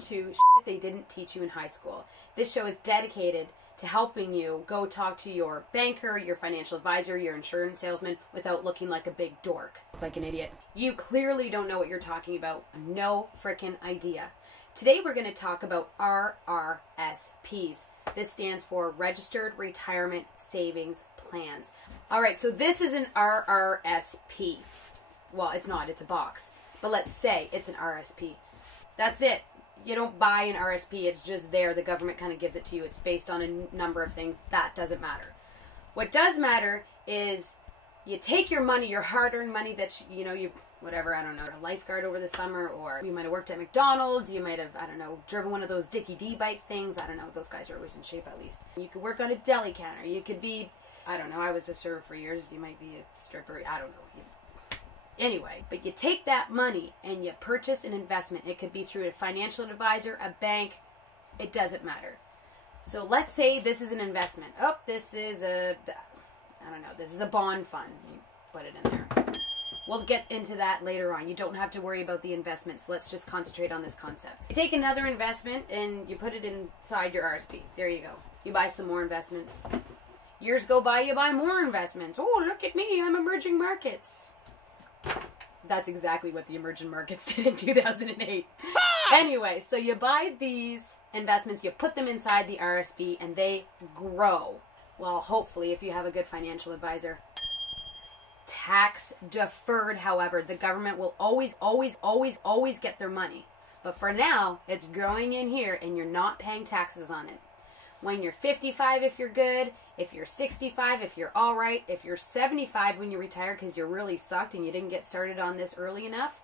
to shit they didn't teach you in high school. This show is dedicated to helping you go talk to your banker, your financial advisor, your insurance salesman without looking like a big dork, like an idiot. You clearly don't know what you're talking about. No frickin' idea. Today we're going to talk about RRSPs. This stands for Registered Retirement Savings Plans. Alright, so this is an RRSP. Well, it's not, it's a box. But let's say it's an RSP. That's it. You don't buy an RSP, it's just there. The government kind of gives it to you. It's based on a number of things. That doesn't matter. What does matter is you take your money, your hard-earned money that you whatever, I don't know, a lifeguard over the summer, or you might have worked at McDonald's, you might have, I don't know, driven one of those Dickie D-bike things. I don't know, those guys are always in shape at least. You could work on a deli counter. You could be, I don't know, I was a server for years. You might be a stripper. I don't know. Anyway, but you take that money and you purchase an investment. It could be through a financial advisor, a bank. It doesn't matter. So let's say this is an investment. Oh, this is a, I don't know, this is a bond fund. You put it in there. We'll get into that later on. You don't have to worry about the investments. Let's just concentrate on this concept. You take another investment and you put it inside your RSP. There you go. You buy some more investments. Years go by, you buy more investments. Oh, look at me, I'm emerging markets. That's exactly what the emerging markets did in 2008. Anyway, so you buy these investments, you put them inside the RSP, and they grow. Well, hopefully, if you have a good financial advisor. Tax deferred, however, the government will always get their money. But for now, it's growing in here, and you're not paying taxes on it. When you're 55, if you're good, if you're 65, if you're all right, if you're 75 when you retire because you really sucked and you didn't get started on this early enough,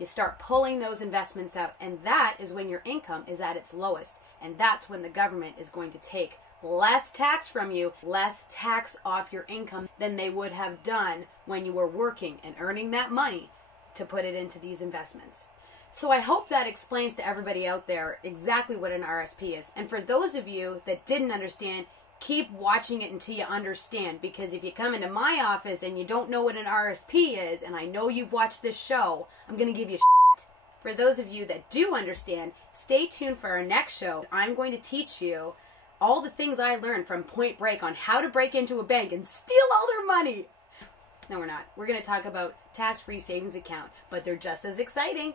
you start pulling those investments out, and that is when your income is at its lowest, and that's when the government is going to take less tax from you, less tax off your income than they would have done when you were working and earning that money to put it into these investments. So I hope that explains to everybody out there exactly what an RSP is. And for those of you that didn't understand, keep watching it until you understand. Because if you come into my office and you don't know what an RSP is, and I know you've watched this show, I'm going to give you shit. For those of you that do understand, stay tuned for our next show. I'm going to teach you all the things I learned from Point Break on how to break into a bank and steal all their money. No, we're not. We're going to talk about tax-free savings account, but they're just as exciting.